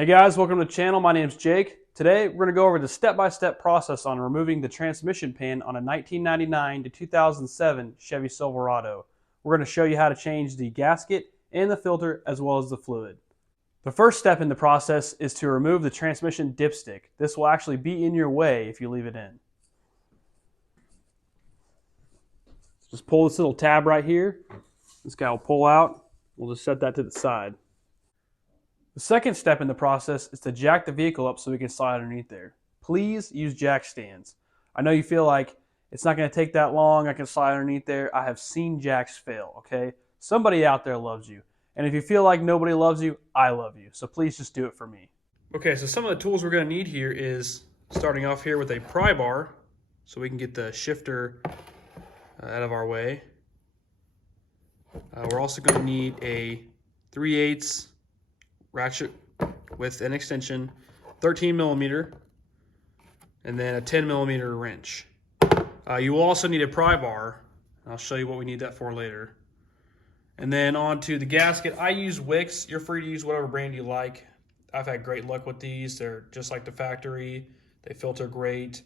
Hey guys, welcome to the channel. My name is Jake. Today we're going to go over the step-by-step process on removing the transmission pin on a 1999 to 2007 Chevy Silverado. We're going to show you how to change the gasket and the filter as well as the fluid. The first step in the process is to remove the transmission dipstick. This will actually be in your way if you leave it in. Just pull this little tab right here. This guy will pull out. We'll just set that to the side. The second step in the process is to jack the vehicle up so we can slide underneath there. Please use jack stands. I know you feel like it's not going to take that long, I can slide underneath there. I have seen jacks fail, okay? Somebody out there loves you. And if you feel like nobody loves you, I love you. So please just do it for me. Okay, so some of the tools we're going to need here is starting off here with a pry bar so we can get the shifter out of our way. We're also going to need a 3/8 ratchet with an extension, 13 millimeter, and then a 10 millimeter wrench. You will also need a pry bar. I'll show you what we need that for later. And then on to the gasket. I use Wicks. You're free to use whatever brand you like. I've had great luck with these. They're just like the factory. They filter great.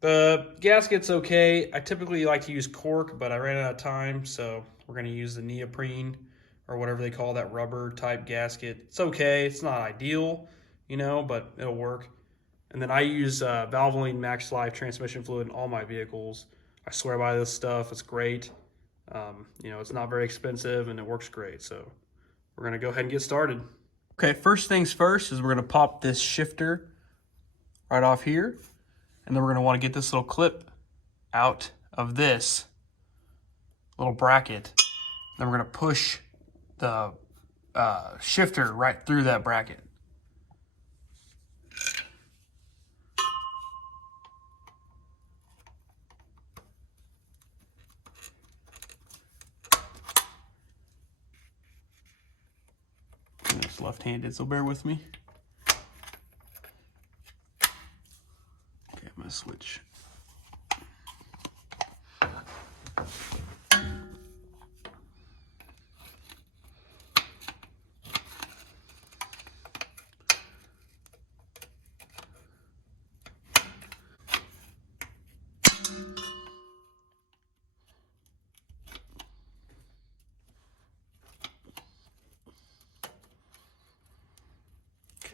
The gasket's okay. I typically like to use cork, but I ran out of time, so we're going to use the neoprene or whatever they call that rubber type gasket. It's okay. It's not ideal, you know, but it'll work. And then I use Valvoline Max Life transmission fluid in all my vehicles. I swear by this stuff. It's great. You know, it's not very expensive and it works great. So we're going to go ahead and get started. Okay, first things first is we're going to pop this shifter right off here. And then we're going to want to get this little clip out of this little bracket. Then we're going to push the shifter right through that bracket. It's left-handed, so bear with me. Okay, I'm going to switch.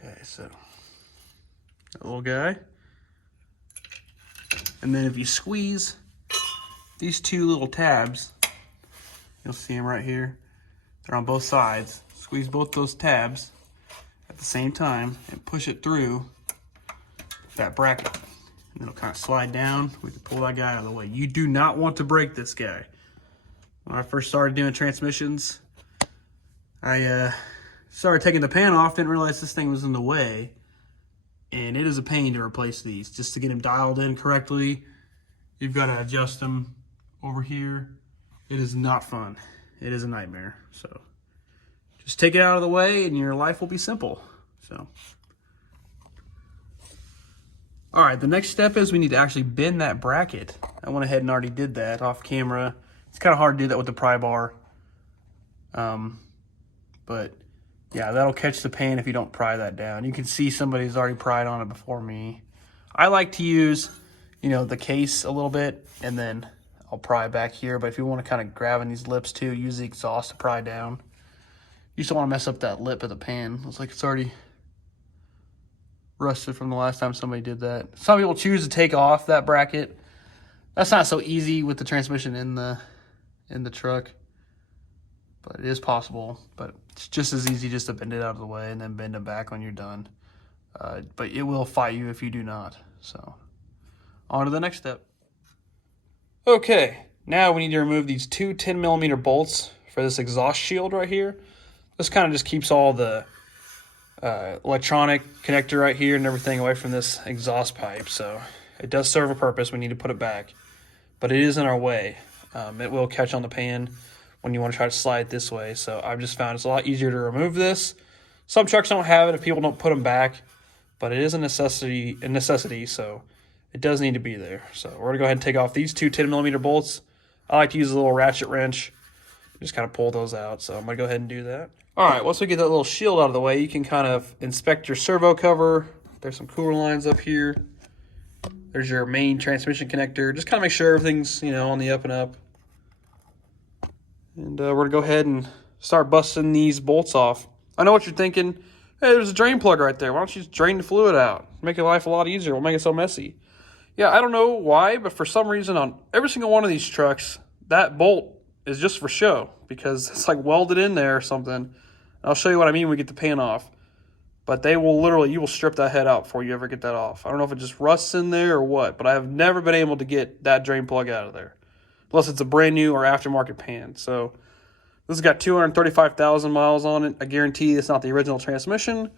Okay, so that little guy. And then if you squeeze these two little tabs, you'll see them right here. They're on both sides. Squeeze both those tabs at the same time and push it through that bracket. And it'll kind of slide down. We can pull that guy out of the way. You do not want to break this guy. When I first started doing transmissions, I started taking the pan off, didn't realize this thing was in the way. And it is a pain to replace these. Just to get them dialed in correctly, you've got to adjust them over here. It is not fun. It is a nightmare. So just take it out of the way and your life will be simple. So, all right, the next step is we need to actually bend that bracket. I went ahead and already did that off camera. It's kind of hard to do that with the pry bar. But yeah, that'll catch the pan if you don't pry that down. You can see somebody's already pried on it before me. I like to use, you know, the case a little bit, and then I'll pry back here. But if you want to kind of grab in these lips too, use the exhaust to pry down. You just don't want to mess up that lip of the pan. Looks like it's already rusted from the last time somebody did that. Some people choose to take off that bracket. That's not so easy with the transmission in the truck. But it is possible, but it's just as easy just to bend it out of the way and then bend it back when you're done. But it will fight you if you do not. So, on to the next step. Okay, now we need to remove these two 10 millimeter bolts for this exhaust shield right here. This kind of just keeps all the electronic connector right here and everything away from this exhaust pipe. So, it does serve a purpose. We need to put it back. But it is in our way. It will catch on the pan when you want to try to slide it this way. So I've just found it's a lot easier to remove this. Some trucks don't have it if people don't put them back, but it is a necessity, so it does need to be there. So we're gonna go ahead and take off these two 10 millimeter bolts. I like to use a little ratchet wrench, just kind of pull those out. So I'm gonna go ahead and do that. All right, once we get that little shield out of the way, you can kind of inspect your servo cover. There's some cooler lines up here. There's your main transmission connector. Just kind of make sure everything's, you know, on the up and up. And we're gonna go ahead and start busting these bolts off. I know what you're thinking. Hey, there's a drain plug right there. Why don't you just drain the fluid out? Make your life a lot easier. We'll make it so messy. Yeah, I don't know why, but for some reason on every single one of these trucks, that bolt is just for show because it's like welded in there or something. I'll show you what I mean when we get the pan off. But they will literally, you will strip that head out before you ever get that off. I don't know if it just rusts in there or what, but I have never been able to get that drain plug out of there. Unless it's a brand new or aftermarket pan. So this has got 235,000 miles on it. I guarantee it's not the original transmission.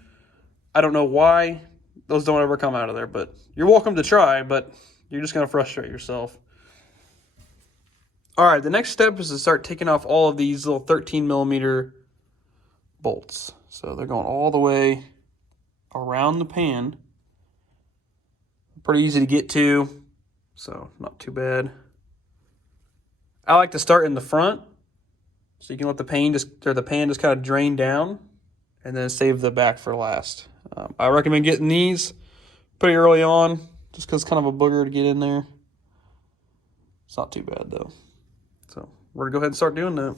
I don't know why those don't ever come out of there, but you're welcome to try, but you're just going to frustrate yourself. All right, the next step is to start taking off all of these little 13 millimeter bolts. So they're going all the way around the pan. Pretty easy to get to, so not too bad. I like to start in the front, so you can let the pan just kind of drain down, and then save the back for last. I recommend getting these pretty early on, just because it's kind of a booger to get in there. It's not too bad though. So we're gonna go ahead and start doing that.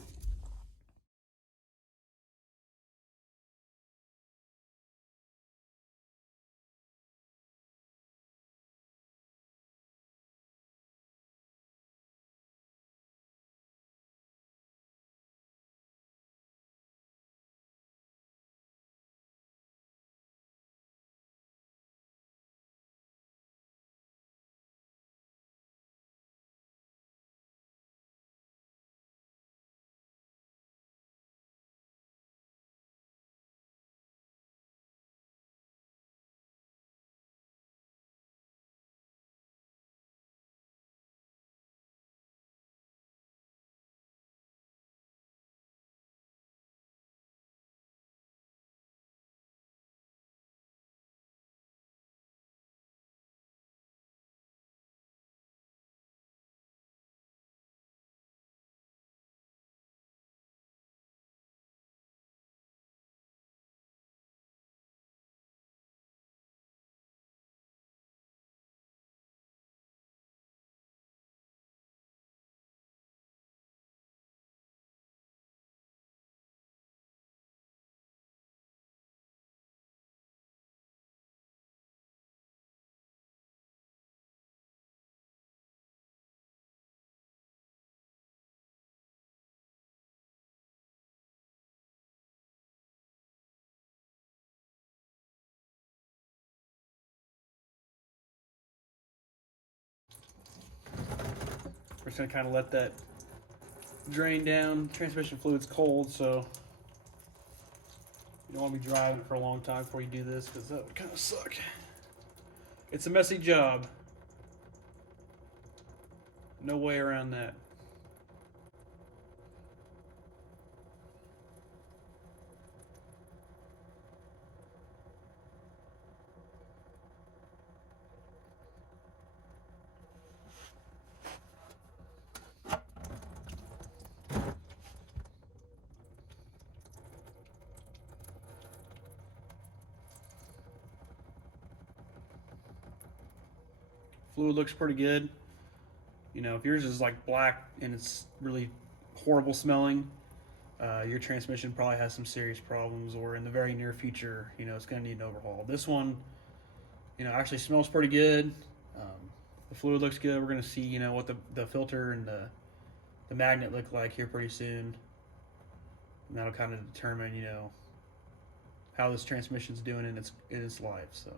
We're just gonna kind of let that drain down. Transmission fluid's cold, so you don't want to be driving it for a long time before you do this, because that would kind of suck. It's a messy job. No way around that. Fluid looks pretty good. You know, if yours is like black and it's really horrible smelling, your transmission probably has some serious problems, or in the very near future, you know, it's going to need an overhaul. This one, you know, actually smells pretty good. The fluid looks good. We're going to see, you know, what the filter and the magnet look like here pretty soon. And that'll kind of determine, you know, how this transmission's doing in its life. So.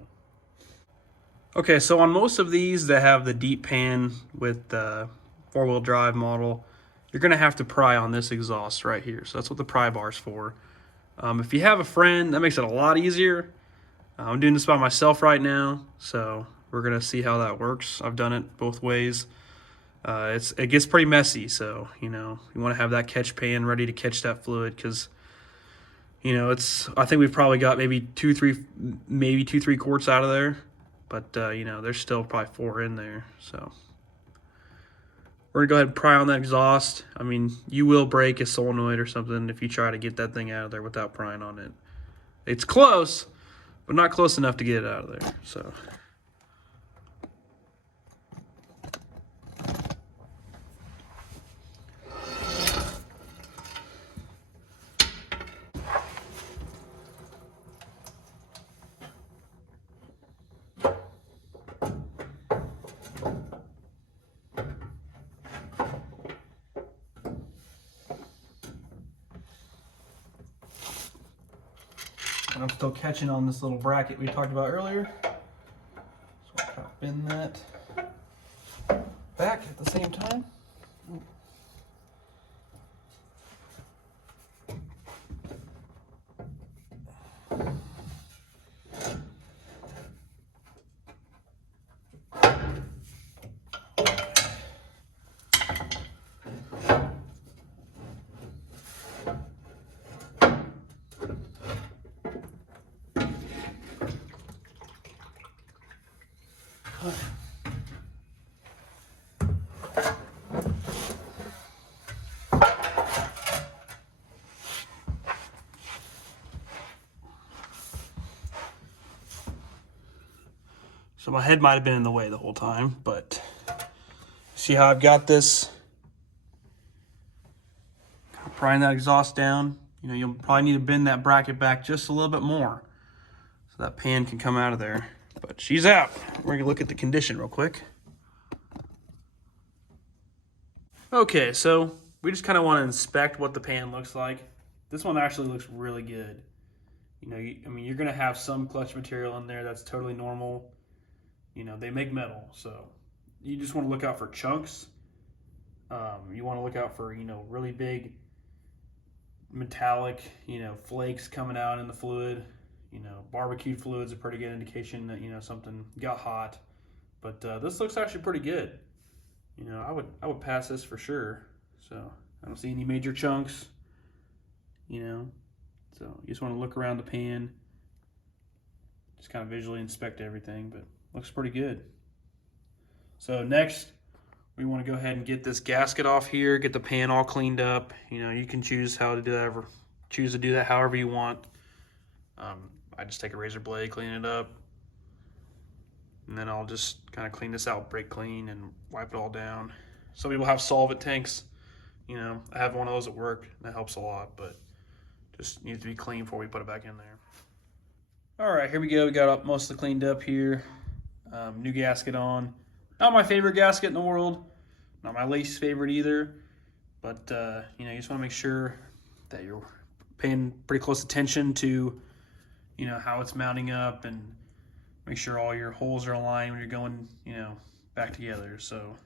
Okay, so on most of these that have the deep pan with the four-wheel drive model, you're going to have to pry on this exhaust right here. So that's what the pry bar's for. If you have a friend, that makes it a lot easier. I'm doing this by myself right now, so we're going to see how that works. I've done it both ways. It gets pretty messy, so, you know, you want to have that catch pan ready to catch that fluid, because, you know, I think we've probably got maybe two, three quarts out of there. But, you know, there's still probably 4 in there, so. We're gonna go ahead and pry on that exhaust. I mean, you will break a solenoid or something if you try to get that thing out of there without prying on it. It's close, but not close enough to get it out of there. So. And I'm still catching on this little bracket we talked about earlier. So I'll kind of bend that back at the same time. So my head might have been in the way the whole time, but see how I've got this? Prying that exhaust down. You know, you'll probably need to bend that bracket back just a little bit more so that pan can come out of there. But she's out. We're gonna look at the condition real quick. Okay, so we just kind of want to inspect what the pan looks like. This one actually looks really good. You know, I mean, you're gonna have some clutch material in there. That's totally normal. You know, they make metal, so you just want to look out for chunks. You want to look out for, you know, really big metallic, you know, flakes coming out in the fluid. You know, barbecued fluid's a pretty good indication that, you know, something got hot. But this looks actually pretty good. You know, I would pass this for sure. So I don't see any major chunks. You know, so you just want to look around the pan, just kind of visually inspect everything, but looks pretty good. So next, we want to go ahead and get this gasket off here, get the pan all cleaned up. You know, you can choose how to do that, choose to do that however you want. I just take a razor blade, clean it up, and then I'll just kind of clean this out, brake clean, and wipe it all down. Some people have solvent tanks. You know, I have one of those at work. That helps a lot, but just needs to be clean before we put it back in there. All right, here we go. We got mostly cleaned up here. New gasket on. Not my favorite gasket in the world. Not my least favorite either. But, you know, you just want to make sure that you're paying pretty close attention to, you know, how it's mounting up, and make sure all your holes are aligned when you're going, you know, back together. So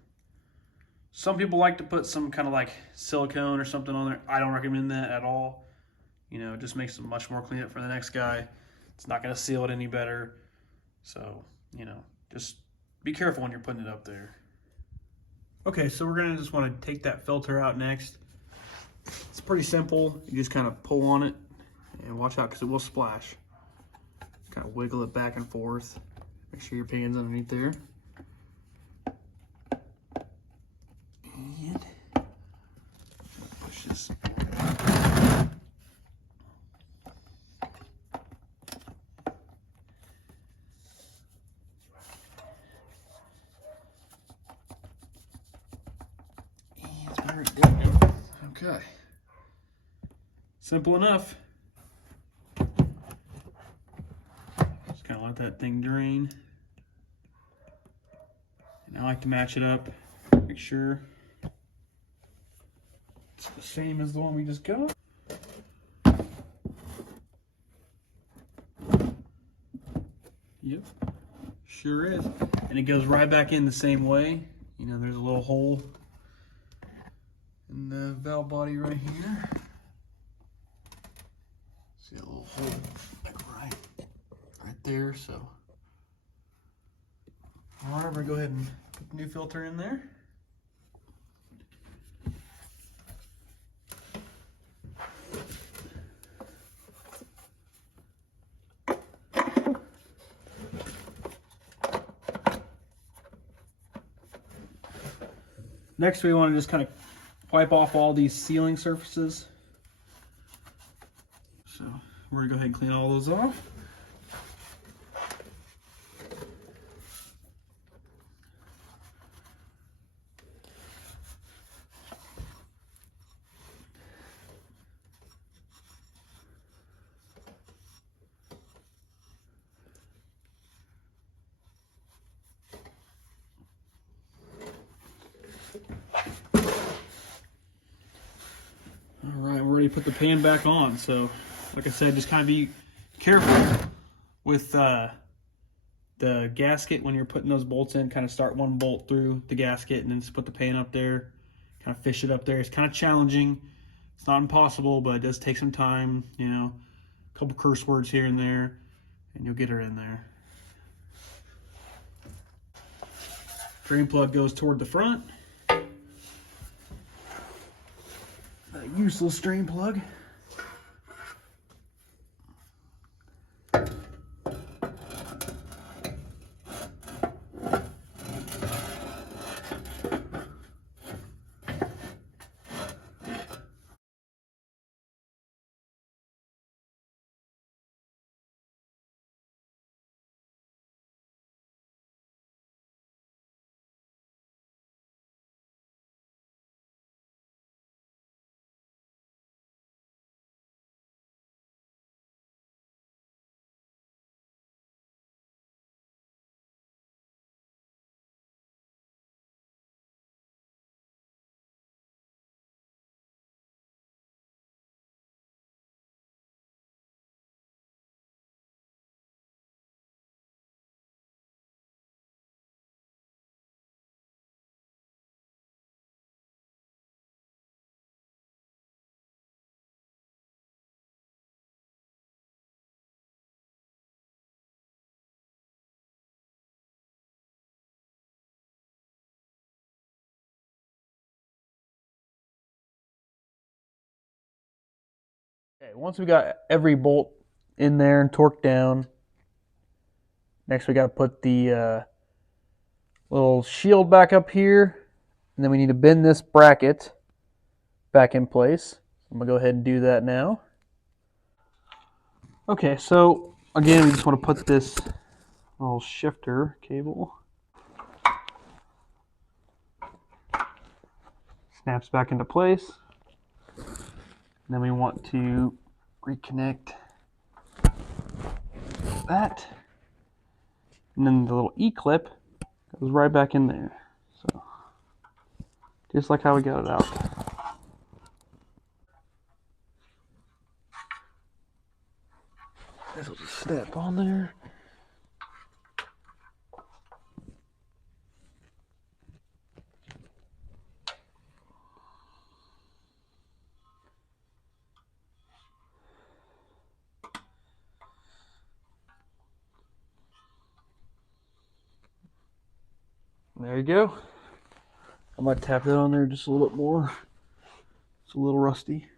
some people like to put some kind of like silicone or something on there. I don't recommend that at all. You know, it just makes it much more clean up for the next guy. It's not going to seal it any better. So, you know, just be careful when you're putting it up there. Okay, so we're going to just want to take that filter out next. It's pretty simple. You just kind of pull on it and watch out because it will splash. Kind of wiggle it back and forth. Make sure your pan's underneath there. And push this. Okay. Simple enough. Just kind of let that thing drain. And I like to match it up. Make sure it's the same as the one we just got. Yep, sure is. And it goes right back in the same way. You know, there's a little hole in the valve body right here. See a little hole like right there. So all right, we're gonna go ahead and put the new filter in there. Next, we want to just kind of wipe off all these sealing surfaces. So we're going to go ahead and clean all those off. All right, we're ready to put the pan back on. So, like I said, just kind of be careful with the gasket when you're putting those bolts in. Kind of start one bolt through the gasket and then just put the pan up there. Kind of fish it up there. It's kind of challenging. It's not impossible, but it does take some time. You know, a couple curse words here and there, and you'll get her in there. Drain plug goes toward the front. A useless drain plug. Okay, once we got every bolt in there and torqued down, next we got to put the little shield back up here, and then we need to bend this bracket back in place. I'm going to go ahead and do that now. Okay, so again, we just want to put this little shifter cable. Snaps back into place. And then we want to reconnect that. And then the little E-clip goes right back in there. So, just like how we got it out. This will just snap on there. There you go. I might tap that on there just a little bit more. It's a little rusty.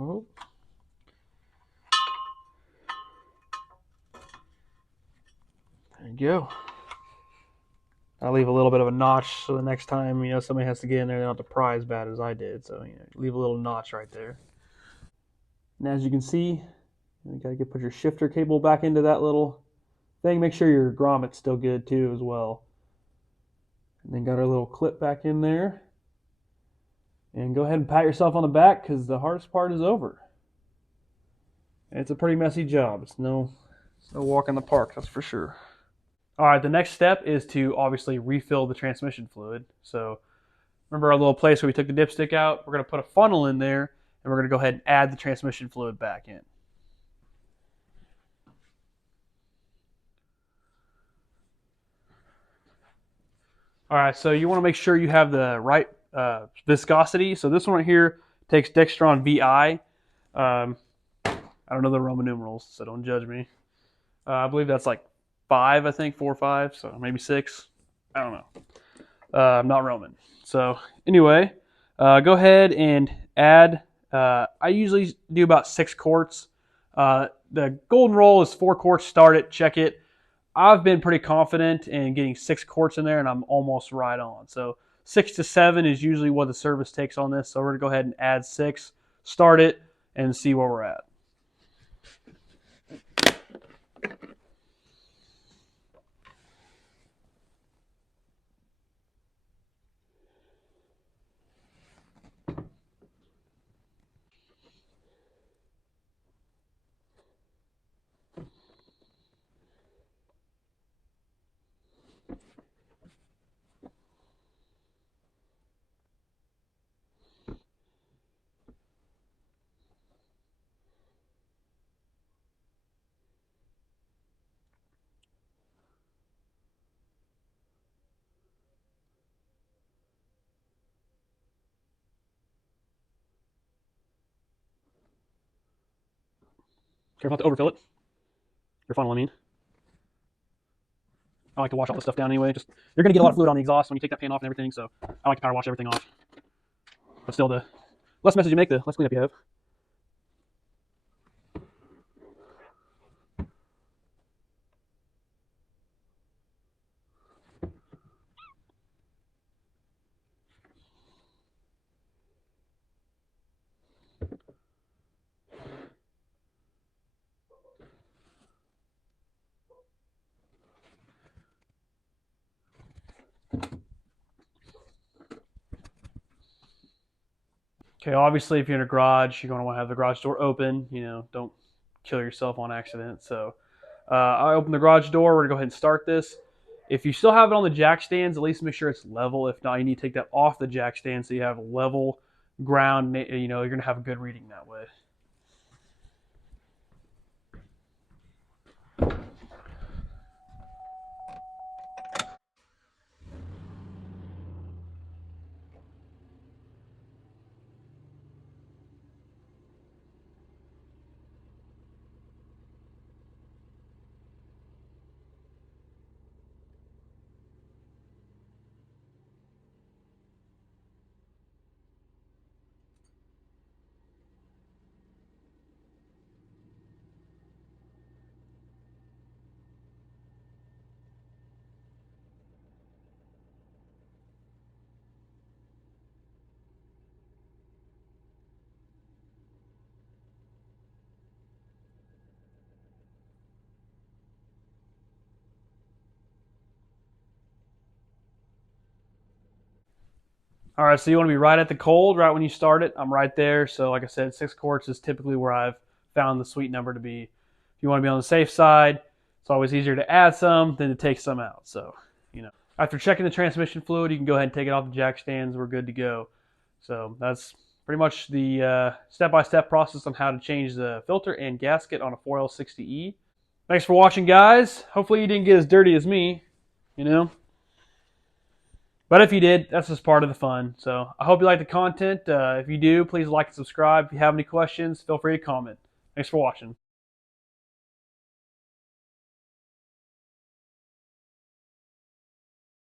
Oh. There you go. I'll leave a little bit of a notch so the next time, somebody has to get in there, they don't have to pry as bad as I did. So, leave a little notch right there. And as you can see, you got to put your shifter cable back into that little thing. Make sure your grommet's still good too as well. And then got our little clip back in there. And go ahead and pat yourself on the back because the hardest part is over. And it's a pretty messy job. It's no walk in the park, that's for sure. All right, the next step is to obviously refill the transmission fluid. So remember our little place where we took the dipstick out? We're going to put a funnel in there, and we're going to go ahead and add the transmission fluid back in. All right, so you want to make sure you have the right viscosity. So this one right here takes Dextron VI. I don't know the Roman numerals, so don't judge me. I believe that's like 5, I think, 4 or 5, so maybe 6. I don't know. I'm not Roman. So anyway, go ahead and add. I usually do about 6 quarts. The golden rule is 4 quarts. Start it, check it. I've been pretty confident in getting 6 quarts in there, and I'm almost right on. So 6 to 7 is usually what the service takes on this. So we're gonna go ahead and add 6, start it, and see where we're at. Careful not to overfill it. Your funnel, I mean. I like to wash all this stuff down anyway. Just you're gonna get a lot of fluid on the exhaust when you take that pan off and everything, so I like to power wash everything off. But still, the less messes you make, the less cleanup you have. Okay, obviously, if you're in a garage, you're going to want to have the garage door open. You know, don't kill yourself on accident. So I open the garage door. We're going to go ahead and start this. If you still have it on the jack stands, at least make sure it's level. If not, you need to take that off the jack stand so you have level ground. You know, you're going to have a good reading that way. All right, so you want to be right at the cold, right when you start it. I'm right there. So like I said, 6 quarts is typically where I've found the sweet number to be. If you want to be on the safe side, it's always easier to add some than to take some out. So, you know, after checking the transmission fluid, you can go ahead and take it off the jack stands. We're good to go. So that's pretty much the step-by-step process on how to change the filter and gasket on a 4L60E. Thanks for watching, guys. Hopefully you didn't get as dirty as me, you know. But if you did, that's just part of the fun. So I hope you like the content. If you do, please like and subscribe. If you have any questions, feel free to comment. Thanks for watching.